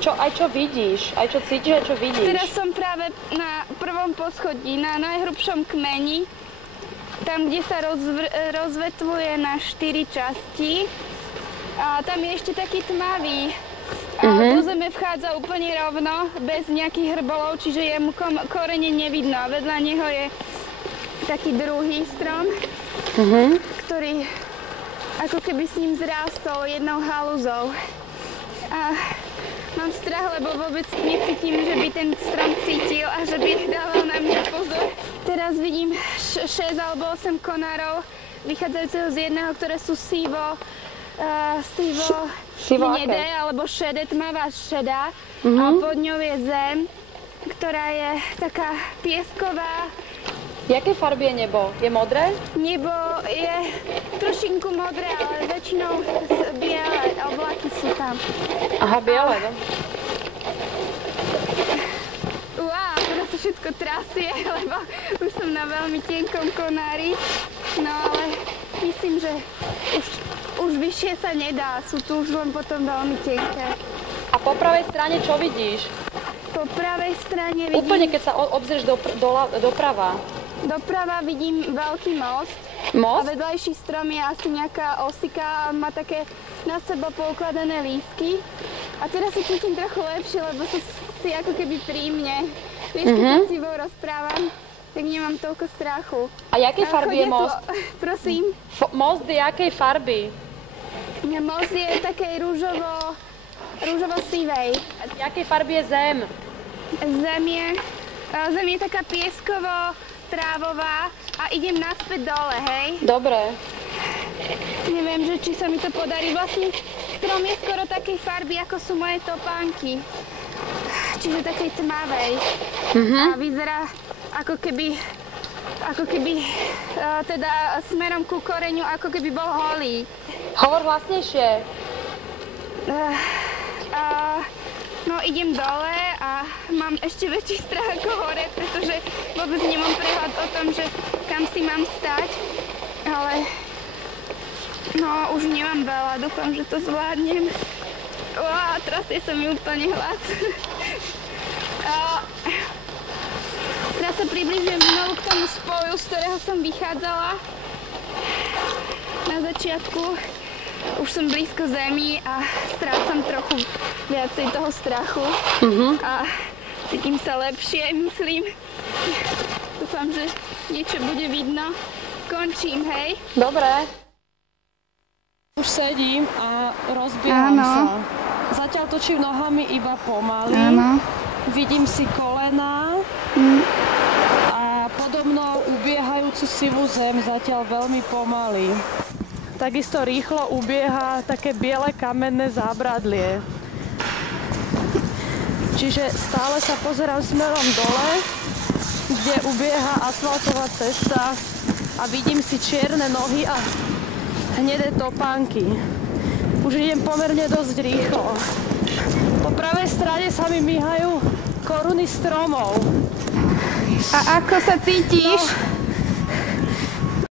čo vidíš? Aj čo cítiš, aj čo vidíš? Teraz som práve na prvom poschodí, na najhrubšom kmeni. Tam, kde sa rozvetvuje na 4 časti. A tam je ešte taký tmavý. A do zeme vchádza úplne rovno, bez nejakých hrbolov, čiže jemu korene nevidno. A vedľa neho je taký druhý strom, ktorý ako keby s ním zrástol jednou halúzou. A mám strach, lebo vôbec necítim, že by ten strom cítil a že by dával na mňa pozor. Teraz vidím 6 alebo 8 konárov, vychádzajúceho z jedného, ktoré sú sivo hnedé alebo šedé, tmavá šedá. A pod ňou je zem, ktorá je taká piesková. Jaké farby je nebo? Je modré? Nebo je trošinku modré, ale väčšinou biele oblaky sú tam. Aha, biele, no. Wow, teraz sa všetko trasie, lebo už som na veľmi tenkom konári. No ale myslím, že už vyššie sa nedá, sú tu už len potom veľmi tenké. A po pravej strane čo vidíš? Po pravej strane vidím... Úplne, keď sa obzrieš doprava. Doprava vidím veľký most. Most? A vedľajší strom je asi nejaká osika a má také na seba poukladané lístky. A teraz sa cítim trochu lepšie, lebo sa si ako keby pri mne. Vieš, keď s tebou rozprávam, tak nemám toľko strachu. A jakej farby je most? Prosím? Most je jakej farby? Most je takej rúžovo-sivej. A jakej farby je zem? Zem je taká pieskovo-trávová a idem naspäť dole, hej? Dobre. Neviem, že či sa mi to podarí. Vlastne strom je skoro takej farby, ako sú moje topánky. Čiže takej tmavej. A vyzerá ako keby teda smerom ku koreňu, ako keby bol holý. Hovor hlasnejšie. No idem dole a mám ešte väčší strach ako hore, pretože vôbec nemám prehľad o tom, že kam si mám stať. Ale no už nemám veľa, dúfam, že to zvládnem. Trasie sa mi úplne hlas. Teraz sa približujem znovu k tomu spoju, z ktorého som vychádzala na začiatku. Už som blízko zemi a strácam trochu viacej toho strachu. A cítim sa lepšie, myslím. Dúfam, že niečo bude vidno. Končím, hej? Dobre. Už sedím a rozbieham sa. Zatiaľ točím nohami iba pomaly. Vidím si kolená a podo mnou ubiehajúcu sivú zem zatiaľ veľmi pomaly. Takisto rýchlo ubieha také biele kamenné zábradlie. Čiže stále sa pozerám smerom dole, kde ubieha asfaltová cesta a vidím si čierne nohy a hnedé topánky. Už idem pomerne dosť rýchlo. Po pravej strane sa mi míhajú koruny stromov. A ako sa cítiš? No,